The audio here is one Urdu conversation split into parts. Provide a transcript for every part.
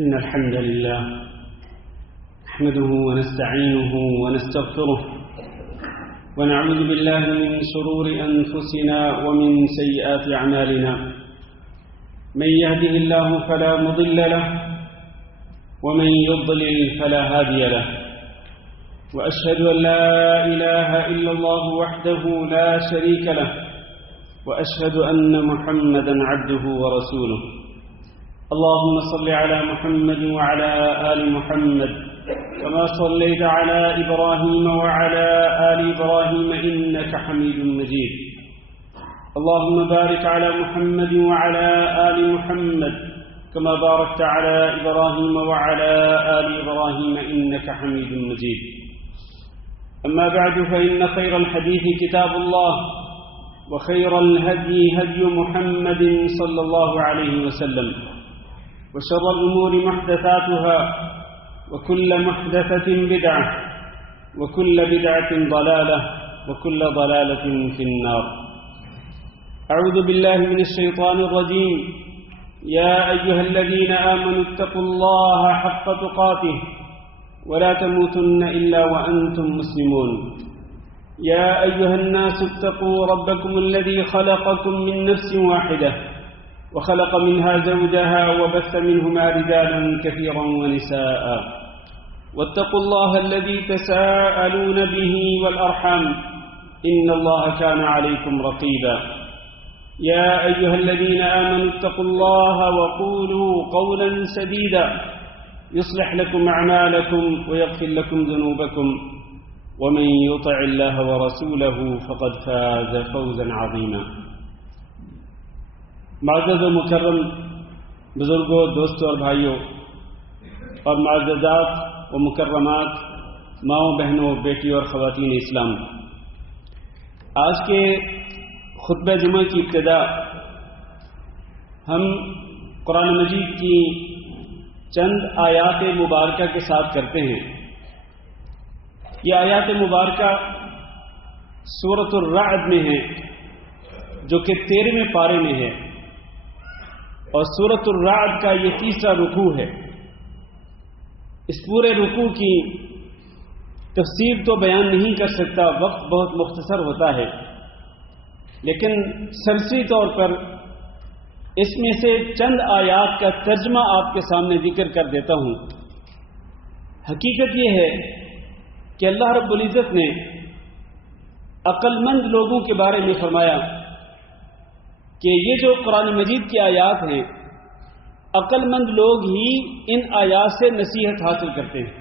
إن الحمد لله نحمده ونستعينه ونستغفره ونعوذ بالله من شرور أنفسنا ومن سيئات أعمالنا من يهده الله فلا مضل له ومن يضلل فلا هادي له وأشهد أن لا إله إلا الله وحده لا شريك له وأشهد أن محمدا عبده ورسوله اللهم صل على محمد وعلى آل محمد كما صليت على إبراهيم وعلى آل إبراهيم إنك حميد مجيد اللهم بارك على محمد وعلى آل محمد كما باركت على إبراهيم وعلى آل إبراهيم إنك حميد مجيد أما بعد فإن خير الحديث كتاب الله وخير الهدي هدي محمد صلى الله عليه وسلم وشر الأمور محدثاتها وكل محدثة بدعة وكل بدعة ضلالة وكل ضلالة في النار أعوذ بالله من الشيطان الرجيم يا أيها الذين آمنوا اتقوا الله حق تقاته ولا تموتن إلا وأنتم مسلمون يا أيها الناس اتقوا ربكم الذي خلقكم من نفس واحدة وخلق منها زوجها وبث منهما رجالا كثيرا ونساء واتقوا الله الذي تساءلون به والأرحام إن الله كان عليكم رقيبا يا أيها الذين آمنوا اتقوا الله وقولوا قولا سديدا يصلح لكم أعمالكم ويغفر لكم ذنوبكم ومن يطع الله ورسوله فقد فاز فوزا عظيما معزز و مکرم بزرگوں، دوستوں اور بھائیوں اور معززات و مکرمات ماؤں، بہنوں، بیٹیوں اور خواتین اسلام، آج کے خطبہ جمعہ کی ابتدا ہم قرآن مجید کی چند آیات مبارکہ کے ساتھ کرتے ہیں۔ یہ آیات مبارکہ سورۃ الرعد میں ہے، جو کہ 13ویں پارے میں ہے، اور سورۃ الرعد کا یہ تیسرا رکوع ہے۔ اس پورے رکوع کی تفسیر تو بیان نہیں کر سکتا، وقت بہت مختصر ہوتا ہے، لیکن سرسری طور پر اس میں سے چند آیات کا ترجمہ آپ کے سامنے ذکر کر دیتا ہوں۔ حقیقت یہ ہے کہ اللہ رب العزت نے عقل مند لوگوں کے بارے میں فرمایا کہ یہ جو قرآن مجید کی آیات ہیں، عقل مند لوگ ہی ان آیات سے نصیحت حاصل کرتے ہیں۔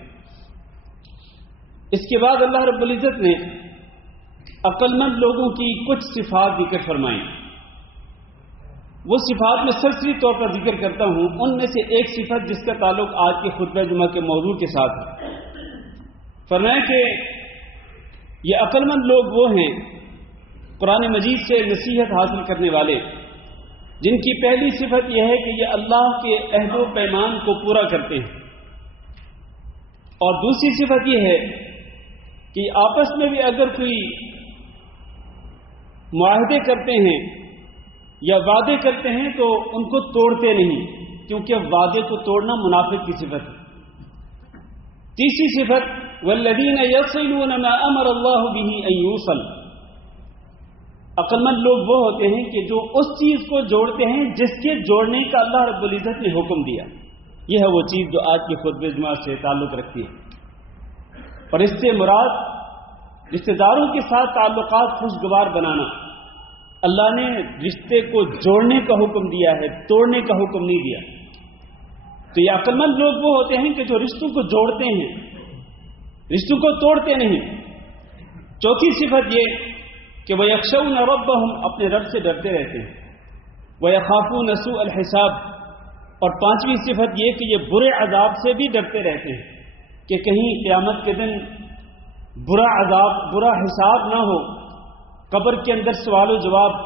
اس کے بعد اللہ رب العزت نے عقل مند لوگوں کی کچھ صفات ذکر فرمائیں۔ وہ صفات میں سرسری طور پر ذکر کرتا ہوں، ان میں سے ایک صفت جس کا تعلق آج کے خطبہ جمعہ کے موضوع کے ساتھ ہے۔ فرمایا کہ یہ عقل مند لوگ وہ ہیں قرآن مجید سے نصیحت حاصل کرنے والے، جن کی پہلی صفت یہ ہے کہ یہ اللہ کے عہد و پیمان کو پورا کرتے ہیں، اور دوسری صفت یہ ہے کہ آپس میں بھی اگر کوئی معاہدے کرتے ہیں یا وعدے کرتے ہیں تو ان کو توڑتے نہیں، کیونکہ وعدے کو توڑنا منافق کی صفت ہے۔ تیسری صفت والذین یصلون ما امر اللہ بہ ان یوصل، عقل مند لوگ وہ ہوتے ہیں کہ جو اس چیز کو جوڑتے ہیں جس کے جوڑنے کا اللہ رب العزت نے حکم دیا۔ یہ ہے وہ چیز جو آج کے خطبہ جمعہ سے تعلق رکھتی ہے، اور اس سے مراد رشتہ داروں کے ساتھ تعلقات خوشگوار بنانا۔ اللہ نے رشتے کو جوڑنے کا حکم دیا ہے، توڑنے کا حکم نہیں دیا۔ تو یہ عقل مند لوگ وہ ہوتے ہیں کہ جو رشتوں کو جوڑتے ہیں، رشتوں کو توڑتے نہیں۔ چوتھی صفت یہ کہ وَيَخْشَوْنَ رَبَّهُمْ، اپنے رب سے ڈرتے رہتے ہیں، وَيَخَافُونَ سُوءَ الْحِسَابِ، اور پانچویں صفت یہ کہ یہ برے عذاب سے بھی ڈرتے رہتے ہیں کہ کہیں قیامت کے دن برا عذاب، برا حساب نہ ہو، قبر کے اندر سوال و جواب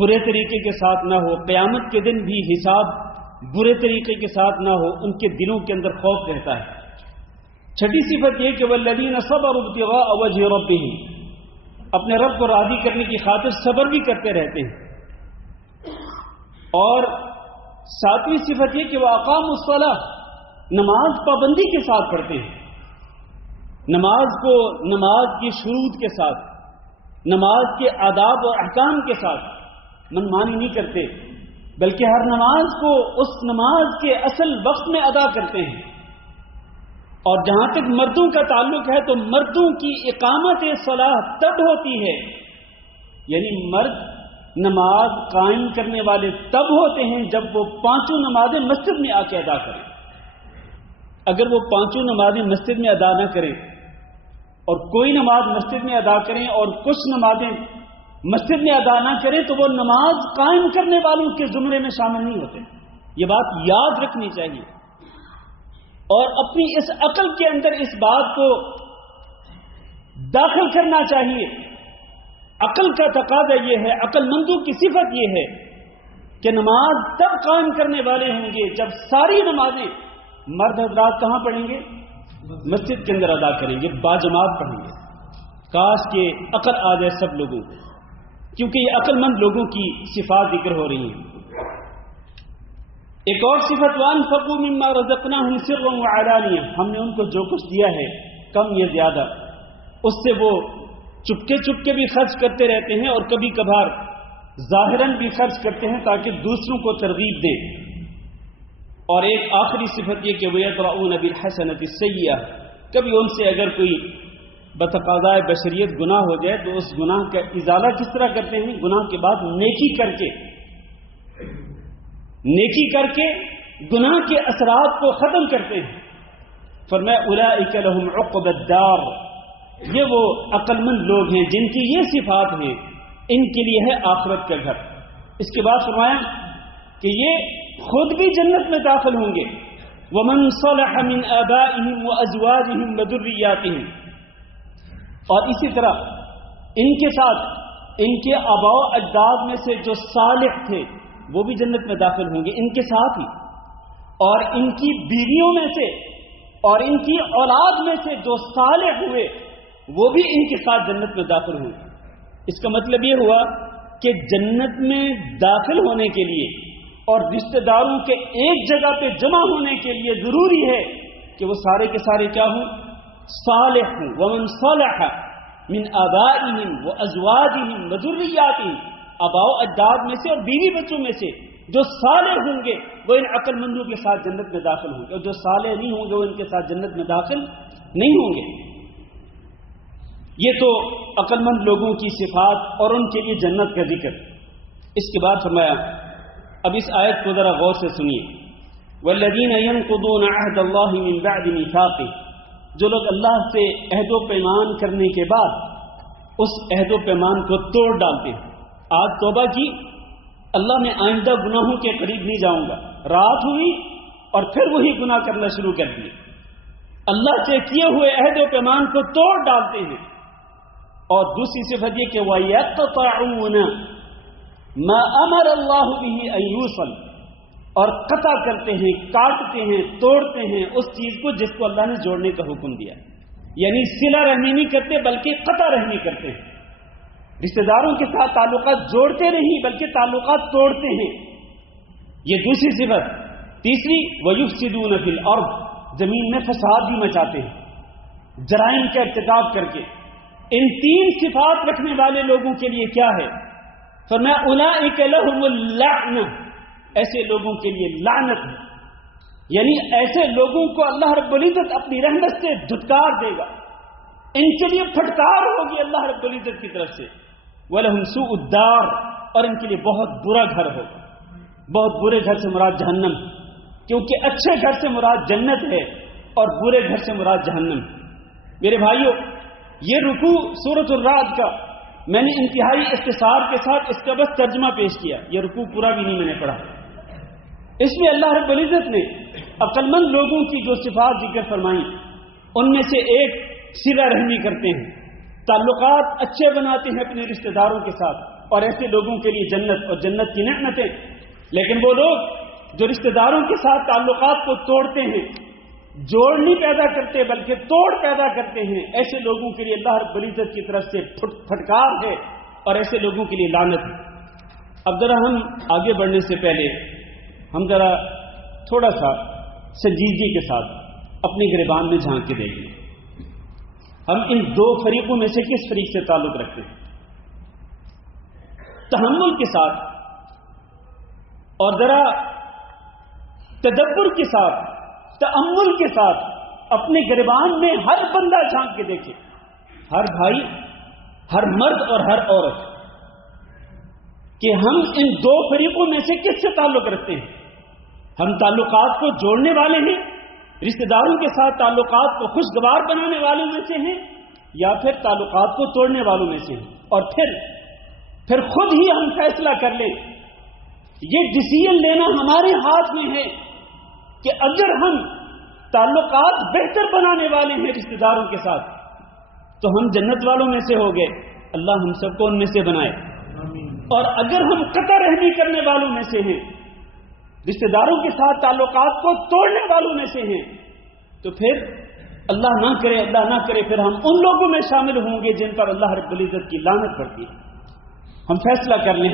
برے طریقے کے ساتھ نہ ہو، قیامت کے دن بھی حساب برے طریقے کے ساتھ نہ ہو، ان کے دلوں کے اندر خوف رہتا ہے۔ چھٹی صفت یہ کہ وَالَّذِينَ صَبَرُوا ابْتِغَاءَ وَجْهِ رَبِّهِمْ، اپنے رب کو راضی کرنے کی خاطر صبر بھی کرتے رہتے ہیں۔ اور ساتویں صفت یہ کہ وہ اقاموا الصلاۃ، نماز پابندی کے ساتھ پڑھتے ہیں، نماز کو نماز کی شروط کے ساتھ، نماز کے آداب و احکام کے ساتھ منمانی نہیں کرتے، بلکہ ہر نماز کو اس نماز کے اصل وقت میں ادا کرتے ہیں۔ اور جہاں تک مردوں کا تعلق ہے تو مردوں کی اقامت صلاح تب ہوتی ہے، یعنی مرد نماز قائم کرنے والے تب ہوتے ہیں جب وہ پانچوں نمازیں مسجد میں آ کے ادا کریں۔ اگر وہ پانچوں نمازیں مسجد میں ادا نہ کریں اور کوئی نماز مسجد میں ادا کریں اور کچھ نمازیں مسجد میں ادا نہ کریں تو وہ نماز قائم کرنے والوں کے زمرے میں شامل نہیں ہوتے۔ یہ بات یاد رکھنی چاہیے اور اپنی اس عقل کے اندر اس بات کو داخل کرنا چاہیے۔ عقل کا تقاضا یہ ہے، عقل مندوں کی صفت یہ ہے کہ نماز تب قائم کرنے والے ہوں گے جب ساری نمازیں مرد حضرات کہاں پڑھیں گے؟ مسجد کے اندر ادا کریں گے، باجماعت پڑھیں گے۔ کاش کہ عقل آ جائے سب لوگوں کو، کیونکہ یہ عقل مند لوگوں کی صفات ذکر ہو رہی ہیں۔ ایک اور صفت وَأَنفَقُوا مِمَّا رَزَقْنَاهُمْ سِرًّا وَعَلَانِيَةً، ہم نے ان کو جو کچھ دیا ہے کم یا زیادہ اس سے وہ چپکے چپکے بھی خرچ کرتے رہتے ہیں اور کبھی کبھار ظاہراً بھی خرچ کرتے ہیں تاکہ دوسروں کو ترغیب دیں۔ اور ایک آخری صفت یہ کہ وَيَدْرَؤُونَ بِالْحَسَنَةِ السَّيِّئَةَ، کبھی ان سے اگر کوئی بتقاضائے بشریت گناہ ہو جائے تو اس گناہ کا ازالہ کس طرح کرتے ہیں؟ گناہ کے بعد نیکی کر کے گناہ کے اثرات کو ختم کرتے ہیں۔ فرمایا اولئک لہم عقبی الدار، یہ وہ عقل مند لوگ ہیں جن کی یہ صفات ہیں، ان کے لیے ہے آخرت کا گھر۔ اس کے بعد فرمایا کہ یہ خود بھی جنت میں داخل ہوں گے۔ ومن صلح من آبائهم وازواجهم وذرياتهم، اور اسی طرح ان کے ساتھ ان کے آباء و اجداد میں سے جو صالح تھے وہ بھی جنت میں داخل ہوں گے ان کے ساتھ ہی، اور ان کی بیویوں میں سے اور ان کی اولاد میں سے جو صالح ہوئے وہ بھی ان کے ساتھ جنت میں داخل ہوں گے۔ اس کا مطلب یہ ہوا کہ جنت میں داخل ہونے کے لیے اور رشتہ داروں کے ایک جگہ پہ جمع ہونے کے لیے ضروری ہے کہ وہ سارے کے سارے کیا ہوں؟ صالح ہوں۔ ومن صلح من آبائهم وازواجهم وذرياتهم، آباء و اجداد میں سے اور بیوی بچوں میں سے جو صالح ہوں گے وہ ان عقل مندوں کے ساتھ جنت میں داخل ہوں گے، اور جو صالح نہیں ہوں گے وہ ان کے ساتھ جنت میں داخل نہیں ہوں گے۔ یہ تو عقل مند لوگوں کی صفات اور ان کے لیے جنت کا ذکر۔ اس کے بعد فرمایا، اب اس آیت کو ذرا غور سے سنیے، والذین ینقضون عہد اللہ من بعد میثاقہ، جو لوگ اللہ سے عہد و پیمان کرنے کے بعد اس عہد و پیمان کو توڑ ڈالتے ہیں۔ آج توبہ کی، اللہ میں آئندہ گناہوں کے قریب نہیں جاؤں گا، رات ہوئی اور پھر وہی گناہ کرنا شروع کر دیے، اللہ سے کیے ہوئے عہد و پیمان کو توڑ ڈالتے ہیں۔ اور دوسری صفت یہ کہ وَيَقْطَعُونَ مَا أَمَرَ اللَّهُ بِهِ أَن يُوصَلَ، اور قطع کرتے ہیں، کاٹتے ہیں، توڑتے ہیں اس چیز کو جس کو اللہ نے جوڑنے کا حکم دیا، یعنی صلہ رحمی نہیں کرتے بلکہ قطع رحمی کرتے ہیں۔ رشتہ داروں کے ساتھ تعلقات جوڑتے نہیں بلکہ تعلقات توڑتے ہیں، یہ دوسری صفت۔ تیسری وَيُفْسِدُونَ فِي الْأَرْضِ، زمین میں فساد بھی مچاتے ہیں جرائم کا ارتکاب کر کے۔ ان تین صفات رکھنے والے لوگوں کے لیے کیا ہے؟ فرمایا اولئک لہم اللعنہ، ایسے لوگوں کے لیے لعنت ہے، یعنی ایسے لوگوں کو اللہ رب العزت اپنی رحمت سے دھتکار دے گا، ان کے لیے پھٹکار ہوگی اللہ رب العزت کی طرف سے۔ وَلَهُمْ سُوءُ الدَّارِ، اور ان کے لیے بہت برا گھر ہوگا۔ بہت برے گھر سے مراد جہنم، کیونکہ اچھے گھر سے مراد جنت ہے اور برے گھر سے مراد جہنم۔ میرے بھائیوں، یہ رکوع سورۃ الرعد کا میں نے انتہائی اختصار کے ساتھ اس کا بس ترجمہ پیش کیا، یہ رکوع پورا بھی نہیں میں نے پڑھا۔ اس میں اللہ رب العزت نے عقل مند لوگوں کی جو صفات ذکر فرمائیں ان میں سے ایک صلہ رحمی کرتے ہیں، تعلقات اچھے بناتے ہیں اپنے رشتہ داروں کے ساتھ، اور ایسے لوگوں کے لیے جنت اور جنت کی نعمتیں۔ لیکن وہ لوگ جو رشتہ داروں کے ساتھ تعلقات کو توڑتے ہیں، جوڑ نہیں پیدا کرتے بلکہ توڑ پیدا کرتے ہیں، ایسے لوگوں کے لیے اللہ رب العزت کی طرف سے پھٹکار ہے اور ایسے لوگوں کے لیے لعنت ہے۔ اب ذرا ہم آگے بڑھنے سے پہلے ہم ذرا تھوڑا سا سنجیدگی کے ساتھ اپنے گریبان میں جھانک کے دیکھیں ہم ان دو فریقوں میں سے کس فریق سے تعلق رکھتے ہیں. تحمل کے ساتھ اور ذرا تدبر کے ساتھ تأمل کے ساتھ اپنے گریبان میں ہر بندہ جھانک کے دیکھے، ہر بھائی، ہر مرد اور ہر عورت، کہ ہم ان دو فریقوں میں سے کس سے تعلق رکھتے ہیں. ہم تعلقات کو جوڑنے والے ہیں، رشتہ داروں کے ساتھ تعلقات کو خوشگوار بنانے والوں میں سے ہیں، یا پھر تعلقات کو توڑنے والوں میں سے ہیں. اور پھر خود ہی ہم فیصلہ کر لیں. یہ ڈیسیژن لینا ہمارے ہاتھ میں ہے کہ اگر ہم تعلقات بہتر بنانے والے ہیں رشتہ داروں کے ساتھ تو ہم جنت والوں میں سے ہو گئے. اللہ ہم سب کو ان میں سے بنائے. اور اگر ہم قطع رحمی کرنے والوں میں سے ہیں، رشتہ داروں کے ساتھ تعلقات کو توڑنے والوں میں سے ہیں، تو پھر اللہ نہ کرے پھر ہم ان لوگوں میں شامل ہوں گے جن پر اللہ رب العزت کی لعنت پڑتی ہے. ہم فیصلہ کر لیں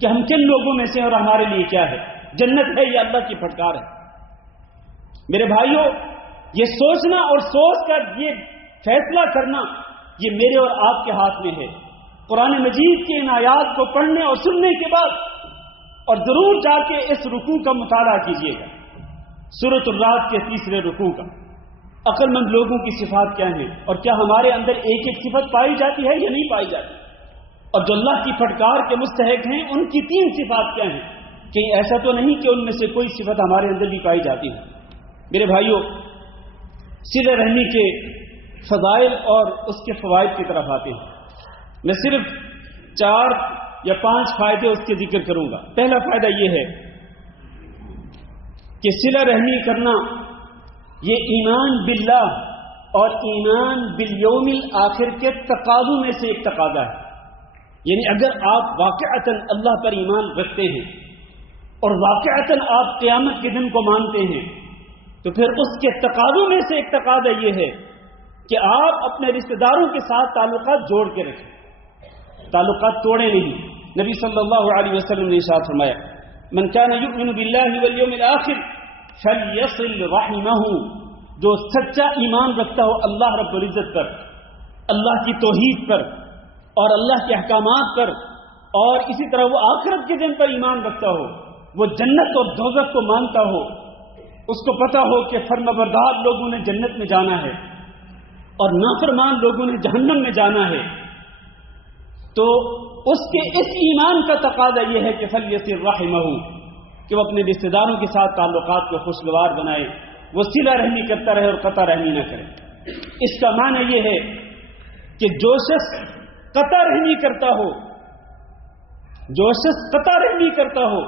کہ ہم کن لوگوں میں سے اور ہمارے لیے کیا ہے، جنت ہے یا اللہ کی پھٹکار ہے. میرے بھائیوں، یہ سوچنا اور سوچ کر یہ فیصلہ کرنا یہ میرے اور آپ کے ہاتھ میں ہے. قرآن مجید کی ان آیات کو پڑھنے اور سننے کے بعد اور ضرور جا کے اس رکوع کا مطالعہ کیجیے گا، سورۃ الرعد کے 3 رکوع کا. عقل مند لوگوں کی صفات کیا ہیں اور کیا ہمارے اندر ایک ایک صفت پائی جاتی ہے یا نہیں پائی جاتی، اور جو اللہ کی پھٹکار کے مستحق ہیں ان کی 3 صفات کیا ہیں. کہیں ایسا تو نہیں کہ ان میں سے کوئی صفت ہمارے اندر بھی پائی جاتی ہے. میرے بھائیوں، صلہ رحمی کے فضائل اور اس کے فوائد کی طرف آتے ہیں. میں صرف 4 یا 5 فائدے اس کے ذکر کروں گا. پہلا فائدہ یہ ہے کہ صلہ رحمی کرنا یہ ایمان باللہ اور ایمان بالیوم الآخر کے تقاضوں میں سے ایک تقاضا ہے. یعنی اگر آپ واقعتاً اللہ پر ایمان رکھتے ہیں اور واقعتاً آپ قیامت کے دن کو مانتے ہیں تو پھر اس کے تقاضوں میں سے ایک تقاضا یہ ہے کہ آپ اپنے رشتہ داروں کے ساتھ تعلقات جوڑ کے رکھیں، تعلقات توڑے نہیں. نبی صلی اللہ علیہ وسلم نے ارشاد فرمایا، من کان یؤمن باللہ والیوم الآخر فلیصل رحمہ، جو سچا ایمان رکھتا ہو اللہ رب العزت پر، اللہ کی توحید پر اور اللہ کے احکامات پر، اور اسی طرح وہ آخرت کے دن پر ایمان رکھتا ہو، وہ جنت اور دوزخ کو مانتا ہو، اس کو پتا ہو کہ فرمانبردار لوگوں نے جنت میں جانا ہے اور نافرمان لوگوں نے جہنم میں جانا ہے، تو اس کے اس ایمان کا تقاضا یہ ہے کہ فلیصل رحمہ، کہ وہ اپنے رشتہ داروں کے ساتھ تعلقات کو خوشگوار بنائے، وہ صلہ رحمی کرتا رہے اور قطع رحمی نہ کرے. اس کا معنی یہ ہے کہ جو شخص قطع رحمی کرتا ہو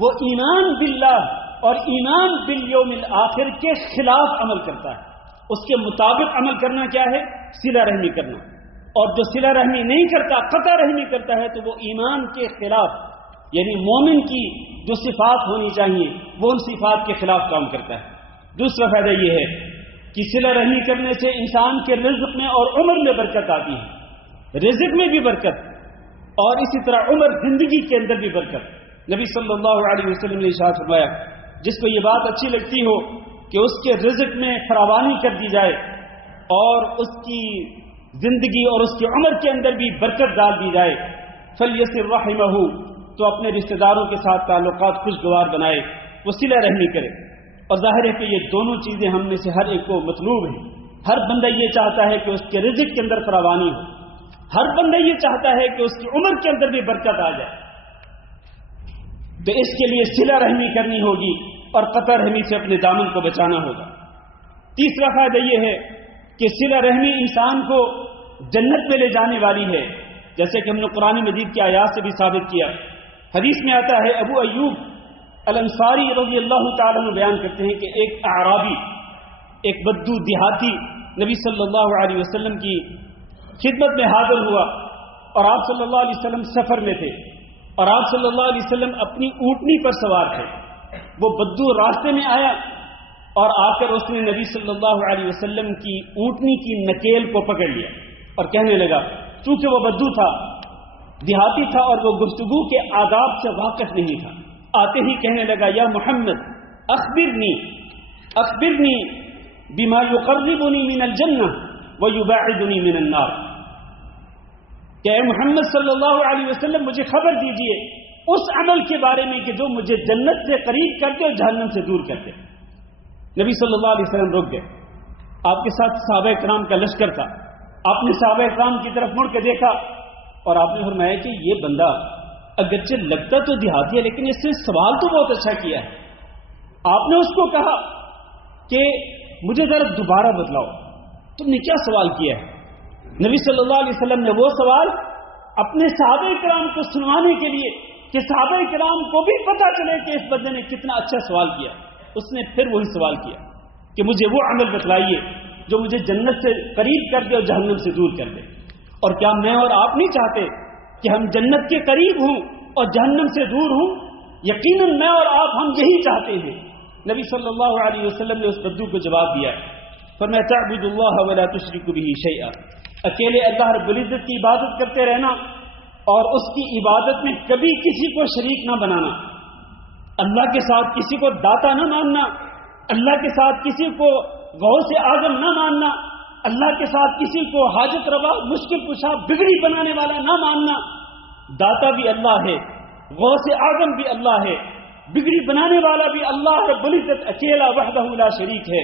وہ ایمان باللہ اور ایمان بالیوم الآخر کے خلاف عمل کرتا ہے. اس کے مطابق عمل کرنا کیا ہے؟ صلہ رحمی کرنا. اور جو صلہ رحمی نہیں کرتا، قطع رحمی کرتا ہے، تو وہ ایمان کے خلاف، یعنی مومن کی جو صفات ہونی چاہیے وہ ان صفات کے خلاف کام کرتا ہے. دوسرا فائدہ یہ ہے کہ صلہ رحمی کرنے سے انسان کے رزق میں اور عمر میں برکت آتی ہے، رزق میں بھی برکت اور اسی طرح عمر زندگی کے اندر بھی برکت. نبی صلی اللہ علیہ وسلم نے ارشاد فرمایا، جس کو یہ بات اچھی لگتی ہو کہ اس کے رزق میں فراوانی کر دی جائے اور اس کی زندگی اور اس کی عمر کے اندر بھی برکت ڈال دی جائے، فلیصل رحمہ، تو اپنے رشتہ داروں کے ساتھ تعلقات خوشگوار بنائے، وہ صلہ رحمی کرے. اور ظاہر ہے کہ یہ دونوں چیزیں ہم میں سے ہر ایک کو مطلوب ہیں. ہر بندہ یہ چاہتا ہے کہ اس کے رزق کے اندر فراوانی ہو، ہر بندہ یہ چاہتا ہے کہ اس کی عمر کے اندر بھی برکت آ جائے. تو اس کے لیے صلہ رحمی کرنی ہوگی اور قطع رحمی سے اپنے دامن کو بچانا ہوگا. تیسرا فائدہ یہ ہے کہ صلہ رحمی انسان کو جنت میں لے جانے والی ہے، جیسے کہ ہم نے قرآن مجید کی آیات سے بھی ثابت کیا. حدیث میں آتا ہے، ابو ایوب الانصاری رضی اللہ تعالیٰ عنہ بیان کرتے ہیں کہ ایک اعرابی، ایک بدو دیہاتی نبی صلی اللہ علیہ وسلم کی خدمت میں حاضر ہوا اور آپ صلی اللہ علیہ وسلم سفر میں تھے اور آپ صلی اللہ علیہ وسلم اپنی اونٹنی پر سوار تھے. وہ بدو راستے میں آیا اور آ کر اس نے نبی صلی اللہ علیہ وسلم کی اونٹنی کی نکیل کو پکڑ لیا اور کہنے لگا، چونکہ وہ بدو تھا، دیہاتی تھا اور وہ گفتگو کے آداب سے واقف نہیں تھا، آتے ہی کہنے لگا، یا محمد اخبرنی اخبرنی بما یقربنی من الجنہ ویباعدنی من النار، کہ اے محمد صلی اللہ علیہ وسلم مجھے خبر دیجئے اس عمل کے بارے میں کہ جو مجھے جنت سے قریب کرتے اور جہنم سے دور کرتے۔ نبی صلی اللہ علیہ وسلم رک گئے، آپ کے ساتھ صحابہ کرام کا لشکر تھا، آپ نے صحابہ کرام کی طرف مڑ کے دیکھا اور آپ نے فرمایا کہ یہ بندہ اگرچہ لگتا تو دیہاتی ہے لیکن اس سے سوال تو بہت اچھا کیا ہے۔ آپ نے اس کو کہا کہ مجھے ذرا دوبارہ بتلاؤ تم نے کیا سوال کیا ہے۔ نبی صلی اللہ علیہ وسلم نے وہ سوال اپنے صحابہ کرام کو سنوانے کے لیے کہ صحابہ کرام کو بھی پتا چلے کہ اس بندے نے کتنا اچھا سوال کیا، اس نے پھر وہی سوال کیا کہ مجھے وہ عمل بتلائیے جو مجھے جنت سے قریب کر دے اور جہنم سے دور کر دے۔ اور کیا میں اور آپ نہیں چاہتے کہ ہم جنت کے قریب ہوں اور جہنم سے دور ہوں؟ یقیناً میں اور آپ ہم یہی چاہتے ہیں۔ نبی صلی اللہ علیہ وسلم نے اس بدو کو جواب دیا، فرمایا تعبد اللہ ولا تشرک به شیئا، اکیلے اللہ رب العزت کی عبادت کرتے رہنا اور اس کی عبادت میں کبھی کسی کو شریک نہ بنانا، اللہ کے ساتھ کسی کو داتا نہ ماننا، اللہ کے ساتھ کسی کو غوث اعظم نہ ماننا، اللہ کے ساتھ کسی کو حاجت روا مشکل کشا بگڑی بنانے والا نہ ماننا۔ داتا بھی اللہ ہے، غوث اعظم بھی اللہ ہے، بگڑی بنانے والا بھی اللہ رب العزت اکیلا وحدہ لا شریک ہے،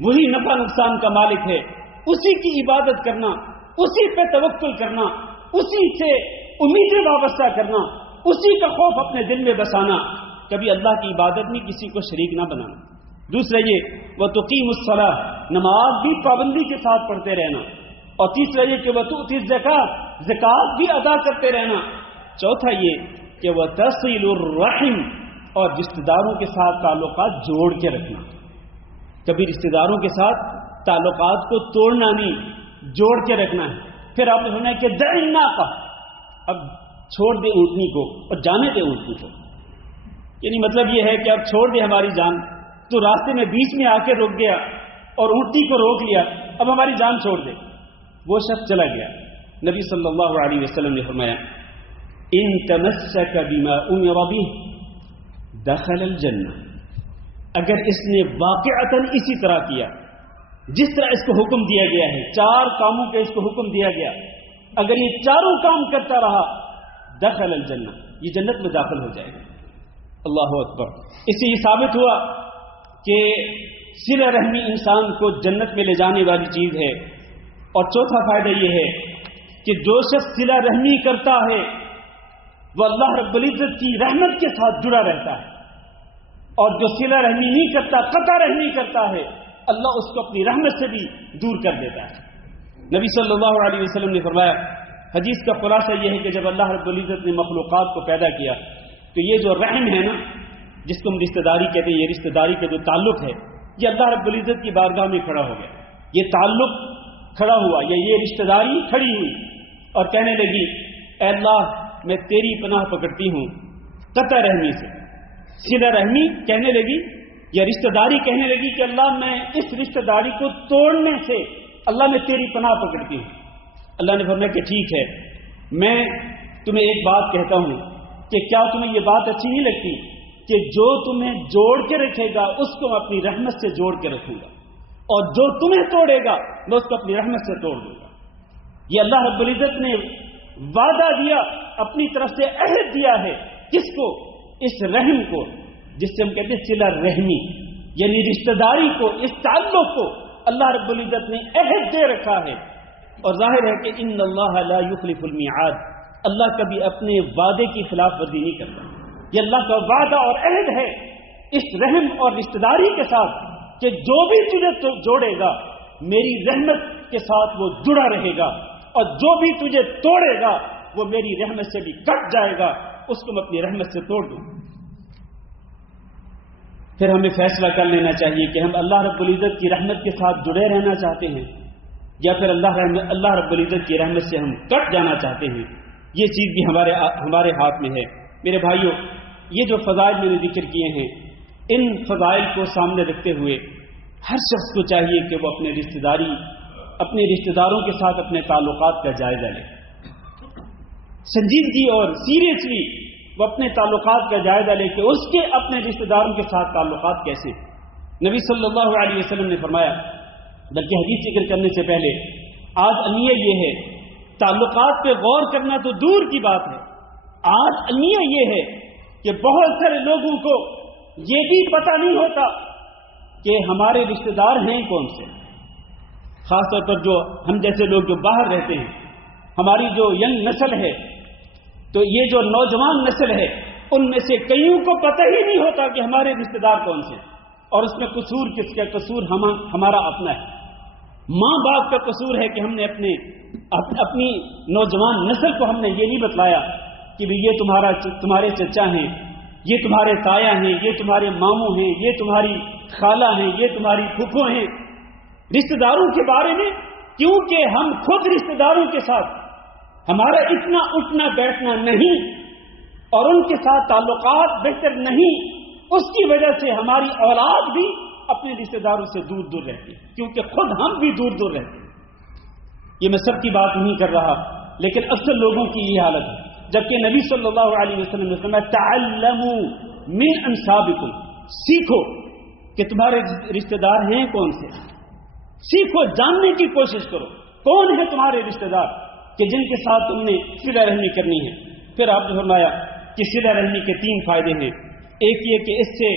وہی نفع نقصان کا مالک ہے، اسی کی عبادت کرنا، اسی پہ توکل کرنا، اسی سے امیدیں وابستہ کرنا، اسی کا خوف اپنے دل میں بسانا، کبھی اللہ کی عبادت میں کسی کو شریک نہ بنانا۔ دوسرا یہ وَتُقِيمُ الصَّلَاةَ، نماز بھی پابندی کے ساتھ پڑھتے رہنا، اور تیسرا یہ کہ وَتُؤْتِي الزَّكَاةَ، زکوٰۃ بھی ادا کرتے رہنا۔ چوتھا یہ کہ وَتَصِلُ الرَّحِمَ، اور رشتہ داروں کے ساتھ تعلقات جوڑ کے رکھنا، کبھی رشتہ داروں کے ساتھ تعلقات کو توڑنا نہیں، جوڑ کے رکھنا ہے۔ پھر آپ نے سنا کہ دع الناقہ، اب چھوڑ دے اونٹنی کو اور جانے دے اونٹنی کو، یعنی مطلب یہ ہے کہ اب چھوڑ دے ہماری جان، تو راستے میں بیچ میں آ کے رک گیا اور اونٹنی کو روک لیا، اب ہماری جان چھوڑ دے۔ وہ شخص چلا گیا۔ نبی صلی اللہ علیہ وسلم نے فرمایا ان تمسک بما امر به دخل الجنہ، اگر اس نے واقعتاً اسی طرح کیا جس طرح اس کو حکم دیا گیا ہے، 4 کاموں کا اس کو حکم دیا گیا، اگر یہ چاروں کام کرتا رہا دخل الجنہ، یہ جنت میں داخل ہو جائے گا۔ اللہ اکبر۔ اس سے یہ ثابت ہوا کہ صلہ رحمی انسان کو جنت میں لے جانے والی چیز ہے۔ اور چوتھا فائدہ یہ ہے کہ جو شخص صلہ رحمی کرتا ہے وہ اللہ رب العزت کی رحمت کے ساتھ جڑا رہتا ہے، اور جو صلہ رحمی نہیں کرتا، قطع رحمی کرتا ہے، اللہ اس کو اپنی رحمت سے بھی دور کر دیتا ہے۔ نبی صلی اللہ علیہ وسلم نے فرمایا، حدیث کا خلاصہ یہ ہے کہ جب اللہ رب العزت نے مخلوقات کو پیدا کیا تو یہ جو رحم ہے نا، جس کو ہم رشتہ داری کہتے ہیں، یہ رشتہ داری کا جو تعلق ہے یہ اللہ رب العزت کی بارگاہ میں کھڑا ہو گیا، یہ تعلق کھڑا ہوا، یا یہ رشتہ داری کھڑی ہوئی اور کہنے لگی اے اللہ میں تیری پناہ پکڑتی ہوں قطع رحمی سے۔ صلہ رحمی کہنے لگی یا رشتہ داری کہنے لگی کہ اللہ میں اس رشتہ داری کو توڑنے سے اللہ میں تیری پناہ پکڑتی ہوں۔ اللہ نے فرمایا کہ ٹھیک ہے، میں تمہیں ایک بات کہتا ہوں کہ کیا تمہیں یہ بات اچھی نہیں لگتی کہ جو تمہیں جوڑ کے رکھے گا اس کو میں اپنی رحمت سے جوڑ کے رکھوں گا، اور جو تمہیں توڑے گا میں اس کو اپنی رحمت سے توڑ دوں گا۔ یہ اللہ رب العزت نے وعدہ دیا، اپنی طرف سے عہد دیا ہے، کس کو؟ اس رحم کو، جس سے ہم کہتے ہیں صلہ رحمی، یعنی رشتہ داری کو، اس تعلق کو اللہ رب العزت نے عہد دے رکھا ہے۔ اور ظاہر ہے کہ ان اللہ لا یخلف المیعاد، اللہ کبھی اپنے وعدے کی خلاف ورزی نہیں کرتا۔ یہ اللہ کا وعدہ اور عہد ہے اس رحم اور رشتہ داری کے ساتھ کہ جو بھی تجھے جوڑے گا میری رحمت کے ساتھ وہ جڑا رہے گا، اور جو بھی تجھے توڑے گا وہ میری رحمت سے بھی کٹ جائے گا، اس کو میں اپنی رحمت سے توڑ دوں۔ پھر ہمیں فیصلہ کر لینا چاہیے کہ ہم اللہ رب العزت کی رحمت کے ساتھ جڑے رہنا چاہتے ہیں یا پھر اللہ رب العزت کی رحمت سے ہم کٹ جانا چاہتے ہیں۔ یہ چیز بھی ہمارے ہاتھ میں ہے۔ میرے بھائیوں، یہ جو فضائل میں نے ذکر کیے ہیں، ان فضائل کو سامنے رکھتے ہوئے ہر شخص کو چاہیے کہ وہ اپنے رشتہ داروں کے ساتھ اپنے تعلقات کا جائزہ لے، سنجیدگی اور سیریسلی وہ اپنے تعلقات کا جائزہ لے کہ اس کے اپنے رشتہ داروں کے ساتھ تعلقات کیسے، نبی صلی اللہ علیہ وسلم نے فرمایا، بلکہ حدیث ذکر کرنے سے پہلے آج المیہ یہ ہے، تعلقات پہ غور کرنا تو دور کی بات ہے، آج المیہ یہ ہے کہ بہت سارے لوگوں کو یہ بھی پتہ نہیں ہوتا کہ ہمارے رشتہ دار ہیں کون سے، خاص طور پر جو ہم جیسے لوگ جو باہر رہتے ہیں، ہماری جو ینگ نسل ہے، تو یہ جو نوجوان نسل ہے ان میں سے کئیوں کو پتہ ہی نہیں ہوتا کہ ہمارے رشتہ دار کون سے، اور اس میں قصور کس کا؟ قصور ہمارا اپنا ہے، ماں باپ کا قصور ہے کہ ہم نے اپنی نوجوان نسل کو ہم نے یہ نہیں بتلایا کہ بھی یہ تمہارے چچا ہیں، یہ تمہارے تایا ہیں، یہ تمہارے ماموں ہیں، یہ تمہاری خالہ ہیں، یہ تمہاری پھپھو ہیں۔ رشتہ داروں کے بارے میں کیونکہ ہم خود رشتہ داروں کے ساتھ ہمارا اتنا اٹھنا بیٹھنا نہیں اور ان کے ساتھ تعلقات بہتر نہیں، اس کی وجہ سے ہماری اولاد بھی اپنے رشتہ داروں سے دور دور رہتی ہے، کیونکہ خود ہم بھی دور دور رہتے ہیں۔ یہ میں سب کی بات نہیں کر رہا، لیکن اکثر لوگوں کی یہ حالت ہے، جبکہ نبی صلی اللہ علیہ وسلم نے فرمایا تعلموا من انسابکم، سیکھو کہ تمہارے رشتہ دار ہیں کون سے، سیکھو، جاننے کی کوشش کرو کون ہے تمہارے رشتہ دار کہ جن کے ساتھ تم نے صلہ رحمی کرنی ہے۔ پھر آپ نے فرمایا کہ صلہ رحمی کے 3 فائدے ہیں، ایک یہ کہ اس سے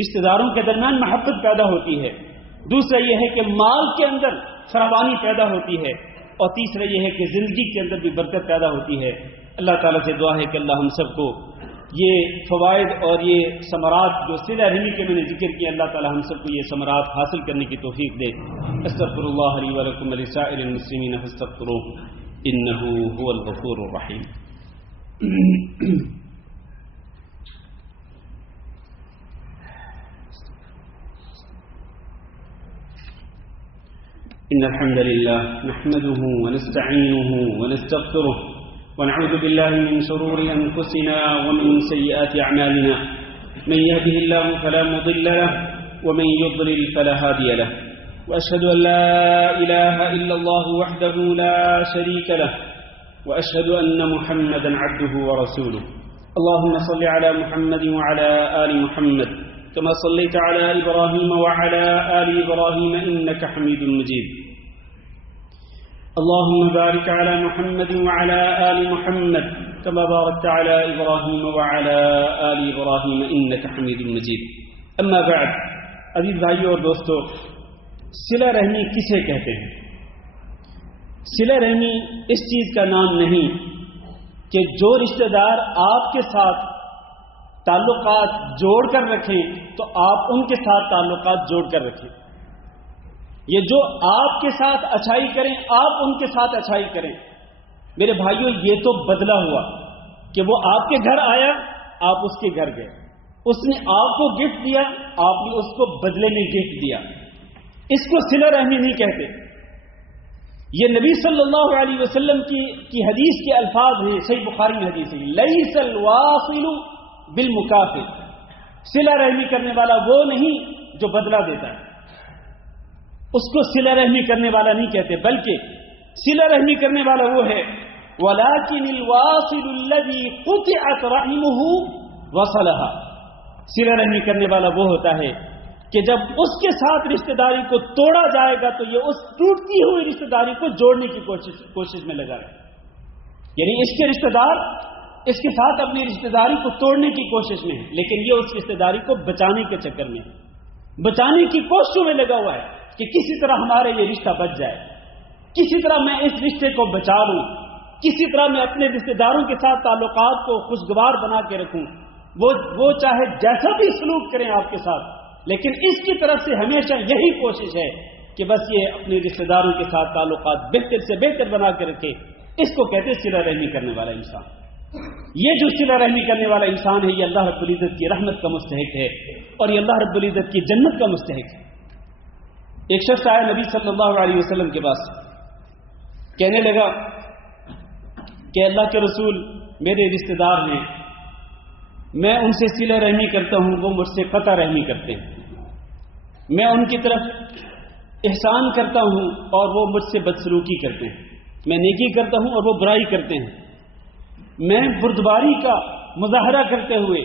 رشتہ داروں کے درمیان محبت پیدا ہوتی ہے، دوسرا یہ ہے کہ مال کے اندر فراوانی پیدا ہوتی ہے، اور تیسرا یہ ہے کہ زندگی کے اندر بھی برکت پیدا ہوتی ہے۔ اللہ تعالیٰ سے دعا ہے کہ اللہ ہم سب کو یہ فوائد اور یہ ثمرات جو صلہ رحمی کے میں نے ذکر کیا، اللہ تعالیٰ ہم سب کو یہ ثمرات حاصل کرنے کی توفیق دے۔ استغفر اللہ لی ولکم ولسائر المسلمین فاستغفروہ انہ هو الغفور الرحیم۔ إن الحمد لله نحمده ونستعينه ونستغفره ونعوذ بالله من شرور أنفسنا ومن سيئات أعمالنا، من يهده الله فلا مضل له ومن يضلل فلا هادي له، وأشهد أن لا إله إلا الله وحده لا شريك له، وأشهد أن محمدا عبده ورسوله۔ اللهم صل على محمد وعلى آل محمد كما صليت على إبراهيم وعلى آل إبراهيم إنك حميد مجيد۔ اللهم بارك على محمد وعلى آل محمد كما باركت على إبراهيم وعلى آل إبراهيم إنك حميد مجيد۔ اما بعد، عزیز بھائیو اور دوستو، صلہ رحمی کسے کہتے ہیں؟ صلہ رحمی اس چیز کا نام نہیں کہ جو رشتہ دار آپ کے ساتھ تعلقات جوڑ کر رکھیں تو آپ ان کے ساتھ تعلقات جوڑ کر رکھیں، یہ جو آپ کے ساتھ اچھائی کریں آپ ان کے ساتھ اچھائی کریں۔ میرے بھائیوں، یہ تو بدلہ ہوا کہ وہ آپ کے گھر آیا، آپ اس کے گھر گئے، اس نے آپ کو گفٹ دیا، آپ نے اس کو بدلے میں گفٹ دیا، اس کو صلہ رحمی نہیں کہتے۔ یہ نبی صلی اللہ علیہ وسلم کی حدیث کے الفاظ ہیں، صحیح بخاری میں حدیث ہے، لیس الواصل بالمکافئ، صلہ رحمی کرنے والا وہ نہیں جو بدلہ دیتا ہے، اس کو صلہ رحمی کرنے والا نہیں کہتے، بلکہ صلہ رحمی کرنے والا وہ ہے وَلَكِنِ الْوَاصِلُ الَّذِي قُطِعَتْ رَحِمُهُ وَصَلَهَا، صلہ رحمی کرنے والا وہ ہوتا ہے کہ جب اس کے ساتھ رشتہ داری کو توڑا جائے گا تو یہ اس ٹوٹتی ہوئی رشتہ داری کو جوڑنے کی کوشش میں لگا ہے، یعنی اس کے رشتہ دار اس کے ساتھ اپنی رشتہ داری کو توڑنے کی کوشش میں ہے، لیکن یہ اس رشتہ داری کو بچانے کے چکر میں، بچانے کی کوششوں میں لگا ہوا ہے کہ کسی طرح ہمارے یہ رشتہ بچ جائے، کسی طرح میں اس رشتے کو بچا لوں، کسی طرح میں اپنے رشتہ داروں کے ساتھ تعلقات کو خوشگوار بنا کے رکھوں، وہ چاہے جیسا بھی سلوک کریں آپ کے ساتھ، لیکن اس کی طرف سے ہمیشہ یہی کوشش ہے کہ بس یہ اپنے رشتہ داروں کے ساتھ تعلقات بہتر سے بہتر بنا کے رکھے۔ اس کو کہتے ہیں صلہ رحمی کرنے والا انسان۔ یہ جو صلہ رحمی کرنے والا انسان ہے یہ اللہ رب العزت کی رحمت کا مستحق ہے اور یہ اللہ رب العزت کی جنت کا مستحق ہے۔ ایک شخص آیا نبی صلی اللہ علیہ وسلم کے پاس، کہنے لگا کہ اللہ کے رسول، میرے رشتہ دار ہیں، میں ان سے صلہ رحمی کرتا ہوں، وہ مجھ سے قطع رحمی کرتے ہیں، میں ان کی طرف احسان کرتا ہوں اور وہ مجھ سے بدسلوکی کرتے ہیں، میں نیکی کرتا ہوں اور وہ برائی کرتے ہیں، میں بردباری کا مظاہرہ کرتے ہوئے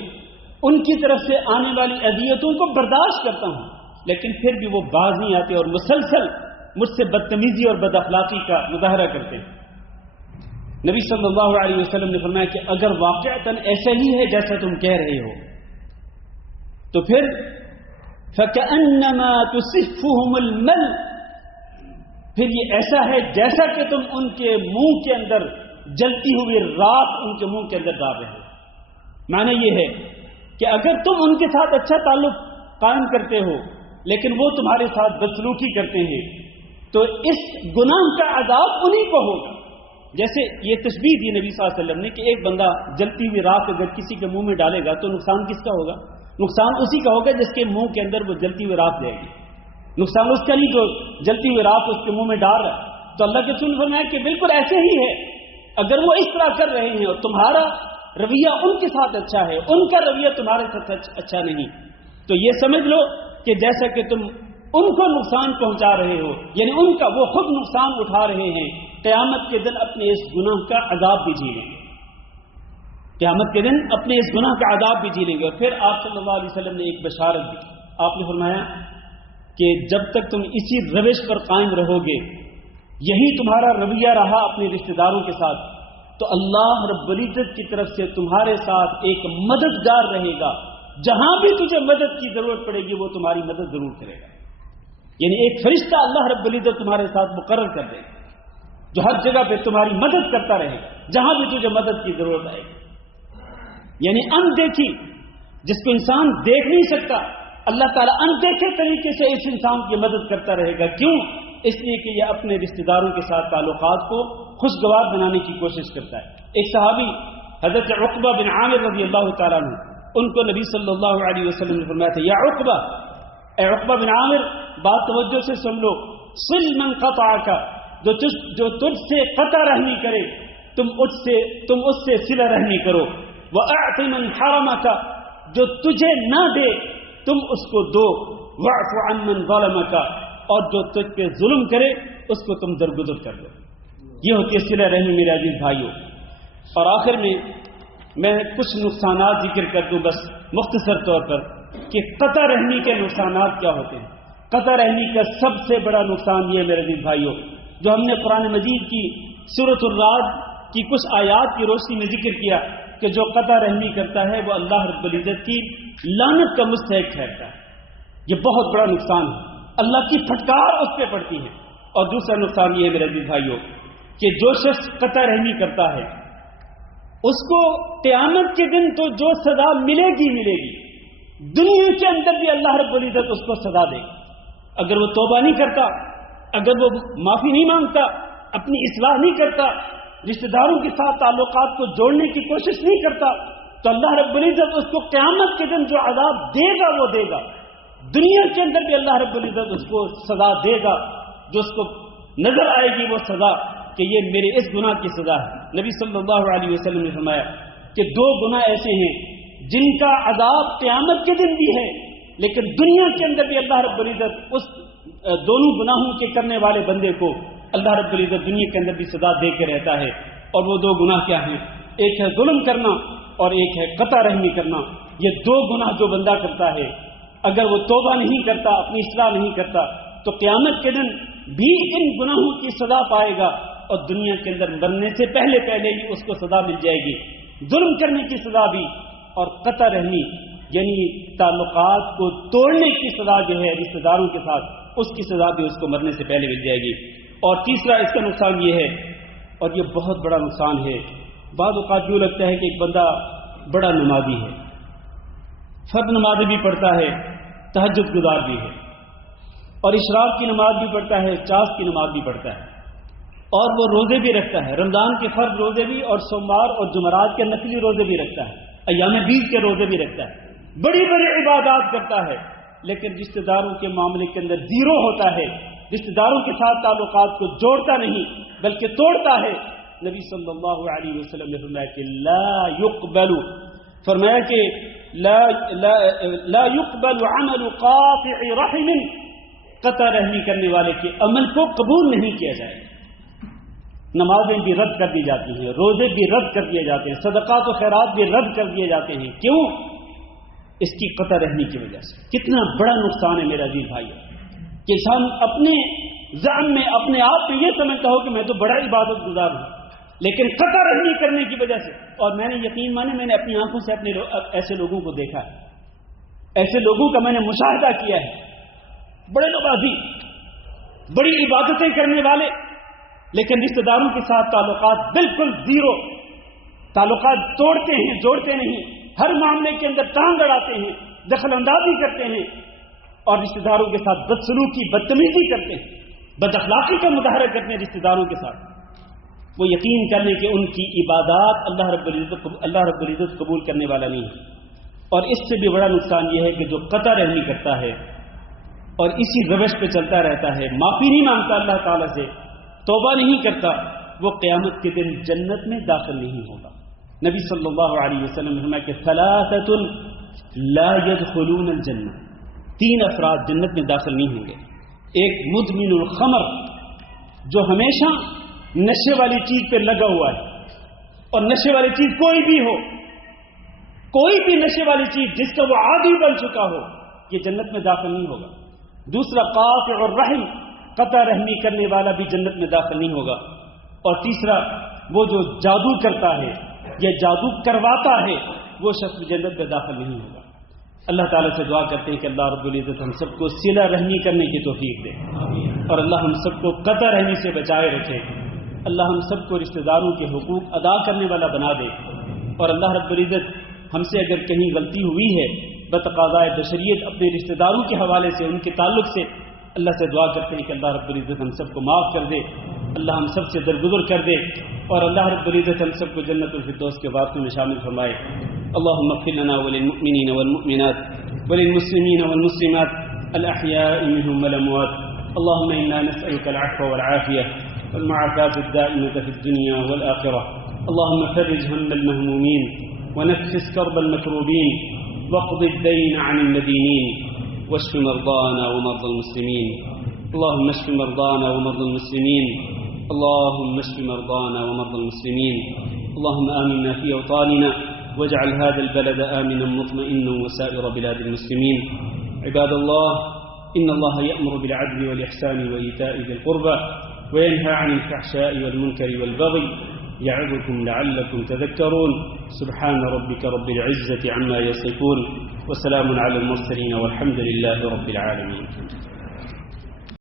ان کی طرف سے آنے والی اذیتوں کو برداشت کرتا ہوں، لیکن پھر بھی وہ باز نہیں آتے اور مسلسل مجھ سے بدتمیزی اور بد اخلاقی کا مظاہرہ کرتے ہیں۔ نبی صلی اللہ علیہ وسلم نے فرمایا کہ اگر واقعتاً ایسا ہی ہے جیسا تم کہہ رہے ہو تو پھر فَكَأَنَّمَا تُصِفُّهُمُ الْمَلْ، پھر یہ ایسا ہے جیسا کہ تم ان کے منہ کے اندر جلتی ہوئی راکھ ان کے منہ کے اندر ڈال رہے ہو۔ معنی یہ ہے کہ اگر تم ان کے ساتھ اچھا تعلق قائم کرتے ہو لیکن وہ تمہارے ساتھ بدسلوکی کرتے ہیں تو اس گناہ کا عذاب انہی کو ہوگا۔ جیسے یہ تشبیہ دی نبی صلی اللہ علیہ وسلم نے کہ ایک بندہ جلتی ہوئی راکھ اگر کسی کے منہ میں ڈالے گا تو نقصان کس کا ہوگا؟ نقصان اسی کا ہوگا جس کے منہ کے اندر وہ جلتی ہوئی راکھ جائے گی، نقصان اس کا نہیں جو جلتی ہوئی راکھ اس کے منہ میں ڈال رہا ہے۔ تو اللہ کے رسول فرمایا کہ بالکل ایسے ہی ہے، اگر وہ اس طرح کر رہے ہیں اور تمہارا رویہ ان کے ساتھ اچھا ہے، ان کا رویہ تمہارے ساتھ اچھا نہیں، تو یہ سمجھ لو کہ جیسا کہ تم ان کو نقصان پہنچا رہے ہو، یعنی ان کا وہ خود نقصان اٹھا رہے ہیں، قیامت کے دن اپنے اس گناہ کا عذاب بھی جھیلیں گے، قیامت کے دن اپنے اس گناہ کا عذاب بھی جھیلیں گے۔ اور پھر آپ صلی اللہ علیہ وسلم نے ایک بشارت دی، آپ نے فرمایا کہ جب تک تم اسی روش پر قائم رہو گے، یہی تمہارا رویہ رہا اپنے رشتہ داروں کے ساتھ، تو اللہ رب العزت کی طرف سے تمہارے ساتھ ایک مددگار رہے گا، جہاں بھی تجھے مدد کی ضرورت پڑے گی وہ تمہاری مدد ضرور کرے گا۔ یعنی ایک فرشتہ اللہ رب العزت تمہارے ساتھ مقرر کر دے گا جو ہر جگہ پہ تمہاری مدد کرتا رہے گا جہاں بھی تجھے مدد کی ضرورت آئے گی۔ یعنی اندیکھی جس کو انسان دیکھ نہیں سکتا، اللہ تعالیٰ اندیکھے طریقے سے اس انسان کی مدد کرتا رہے گا۔ کیوں؟ اس لیے کہ یہ اپنے رشتہ داروں کے ساتھ تعلقات کو خوشگوار بنانے کی کوشش کرتا ہے۔ ایک صحابی حضرت عقبہ بن عامر رضی اللہ تعالیٰ عنہ، ان کو نبی صلی اللہ علیہ وسلم نے فرمایا تھا، یا عقبہ، اے عقبہ بن عامر، بات توجہ سے سن لو، صل من قطعک، جو تجھ سے قطع رحمی کرے تم اس سے صلہ رحمی کرو، وَأَعْطِ مَنْ حَرَمَكَ، جو تجھے نہ دے تم اس کو دو، وَاعْفُ عَنْ مَنْ ظَلَمَكَ، اور جو تجھ پہ ظلم کرے اس کو تم درگزر کر دو۔ یہ ہوتی ہے صلہ رحمی میرے عزیز بھائیوں۔ اور آخر میں کچھ نقصانات ذکر کر دوں بس مختصر طور پر کہ قطع رحمی کے نقصانات کیا ہوتے ہیں۔ قطع رحمی کا سب سے بڑا نقصان یہ ہے میرے عزیز بھائیوں، جو ہم نے قرآن مجید کی سورۃ الرعد کی کچھ آیات کی روشنی میں ذکر کیا کہ جو قطع رحمی کرتا ہے وہ اللہ رب العزت کی لعنت کا مستحق ٹھہرتا ہے۔ یہ بہت بڑا نقصان ہے، اللہ کی پھٹکار اس پہ پڑتی ہے۔ اور دوسرا نقصان یہ ہے میرے عزیز بھائیوں کہ جو شخص قطع رحمی کرتا ہے اس کو قیامت کے دن تو جو سزا ملے گی دنیا کے اندر بھی اللہ رب العزت اس کو سزا دے گا۔ اگر وہ توبہ نہیں کرتا، اگر وہ معافی نہیں مانگتا، اپنی اصلاح نہیں کرتا، رشتہ داروں کے ساتھ تعلقات کو جوڑنے کی کوشش نہیں کرتا، تو اللہ رب العزت اس کو قیامت کے دن جو عذاب دے گا وہ دے گا۔ دنیا کے اندر بھی اللہ رب العزت اس کو سزا دے گا، جو اس کو نظر آئے گی وہ سزا کہ یہ میرے اس گناہ کی سزا ہے۔ نبی صلی اللہ علیہ وسلم نے فرمایا کہ دو گناہ ایسے ہیں جن کا عذاب قیامت کے دن بھی ہے لیکن دنیا کے اندر بھی اللہ رب العزت اس دونوں گناہوں کے کرنے والے بندے کو اللہ رب العزت دنیا کے اندر بھی سزا دے کے رہتا ہے۔ اور وہ دو گناہ کیا ہیں؟ ایک ہے ظلم کرنا اور ایک ہے قطع رحمی کرنا۔ یہ دو گناہ جو بندہ کرتا ہے اگر وہ توبہ نہیں کرتا، اپنی اصلاح نہیں کرتا، تو قیامت کے دن بھی ان گناہوں کی سزا پائے گا اور دنیا کے اندر مرنے سے پہلے ہی اس کو سزا مل جائے گی۔ ظلم کرنے کی سزا بھی اور قطع رحمی یعنی تعلقات کو توڑنے کی سزا جو ہے رشتہ داروں کے ساتھ، اس کی سزا بھی اس کو مرنے سے پہلے مل جائے گی۔ اور تیسرا اس کا نقصان یہ ہے، اور یہ بہت بڑا نقصان ہے، بعض اوقات یوں لگتا ہے کہ ایک بندہ بڑا نمازی ہے، فرض نمازیں بھی پڑھتا ہے، تہجد گزار بھی ہے، اور اشراق کی نماز بھی پڑھتا ہے، چاس کی نماز بھی پڑھتا ہے، اور وہ روزے بھی رکھتا ہے، رمضان کے فرض روزے بھی اور سوموار اور جمعرات کے نفلی روزے بھی رکھتا ہے، ایام بیض کے روزے بھی رکھتا ہے، بڑی بڑی عبادات کرتا ہے، لیکن رشتہ داروں کے معاملے کے اندر زیرو ہوتا ہے، رشتہ داروں کے ساتھ تعلقات کو جوڑتا نہیں بلکہ توڑتا ہے۔ نبی صلی اللہ علیہ وسلم نے فرمایا کہ لا يقبل عمل قاطع رحم، قطع رحمی کرنے والے کے عمل کو قبول نہیں کیا جائے گا۔ نمازیں بھی رد کر دی جاتی ہیں، روزے بھی رد کر دیے جاتے ہیں، صدقات و خیرات بھی رد کر دیے جاتے ہیں۔ کیوں؟ اس کی قطع رہنی کی وجہ سے. کتنا بڑا نقصان ہے میرا عزیز بھائی کہ انسان اپنے ذہن میں اپنے آپ میں یہ سمجھتا ہو کہ میں تو بڑا عبادت گزار ہوں، لیکن قطع رہنی کرنے کی وجہ سے. اور میں نے یقین مانے میں نے اپنی آنکھوں سے ایسے لوگوں کو دیکھا ہے، ایسے لوگوں کا میں نے مشاہدہ کیا ہے، بڑے نمازی، بڑی عبادتیں کرنے والے، لیکن رشتہ داروں کے ساتھ تعلقات بالکل زیرو، تعلقات توڑتے ہیں، جوڑتے نہیں، ہر معاملے کے اندر ٹانگ اڑاتے ہیں، دخل اندازی کرتے ہیں، اور رشتہ داروں کے ساتھ بدسلوکی، بدتمیزی کرتے ہیں، بد اخلاقی کا مظاہرہ کرتے ہیں رشتہ داروں کے ساتھ. وہ یقین کر لیں کہ ان کی عبادات اللہ رب العزت قبول کرنے والا نہیں ہے. اور اس سے بھی بڑا نقصان یہ ہے کہ جو قطع رحمی کرتا ہے اور اسی روش پہ چلتا رہتا ہے، معافی نہیں مانگتا اللہ تعالیٰ سے، توبہ نہیں کرتا، وہ قیامت کے دن جنت میں داخل نہیں ہوگا. نبی صلی اللہ علیہ وسلم نے فرمایا کہ ثلاثۃ لا يدخلون الجنہ، 3 افراد جنت میں داخل نہیں ہوں گے. ایک مدمن الخمر، جو ہمیشہ نشے والی چیز پہ لگا ہوا ہے، اور نشے والی چیز کوئی بھی ہو، کوئی بھی نشے والی چیز جس کا وہ عادی بن چکا ہو، یہ جنت میں داخل نہیں ہوگا. دوسرا قاطع الرحم، قطع رحمی کرنے والا بھی جنت میں داخل نہیں ہوگا. اور تیسرا وہ جو جادو کرتا ہے یا جادو کرواتا ہے، وہ شخص بھی جنت میں داخل نہیں ہوگا. اللہ تعالیٰ سے دعا کرتے ہیں کہ اللہ رب العزت ہم سب کو صلہ رحمی کرنے کی توفیق دے، اور اللہ ہم سب کو قطع رحمی سے بچائے رکھے. اللہ ہم سب کو رشتہ داروں کے حقوق ادا کرنے والا بنا دے. اور اللہ رب العزت ہم سے اگر کہیں غلطی ہوئی ہے بتقاضائے بشریت اپنے رشتہ داروں کے حوالے سے، ان کے تعلق سے، اللہ سے دعا کرتے ہیں کہ اللہ رب العزت ہم سب کو معاف کر دے، اللہ ہم سب سے درگزر کر دے، اور اللہ رب العزت ہم سب کو جنت الفردوس کے واسطے میں شامل فرمائے. اللهم اغفر لنا وللمؤمنين والمؤمنات وللمسلمين والمسلمات الأحياء منهم والأموات. اللهم إنا نسألك العفو والعافية والمعافاة الدائمة في الدنيا والآخرة. اللهم فرج هم المهمومين ونفس كرب المكروبين واقض الدين عن المدينين واشف مرضانا ومرضى المسلمين. اللهم اشف مرضانا ومرضى المسلمين. اللهم اشف مرضانا ومرضى المسلمين. اللهم آمنا في أوطاننا واجعل هذا البلد آمنا مطمئنا وسائر بلاد المسلمين. عباد الله، إن الله يأمر بالعدل والإحسان وإيتاء ذي القربى وينهى عن الفحشاء والمنكر والبغي يعظكم لعلكم تذكرون. سبحان ربك رب العزة عما يصفون وسلام على المرسلين والحمد لله رب العالمين.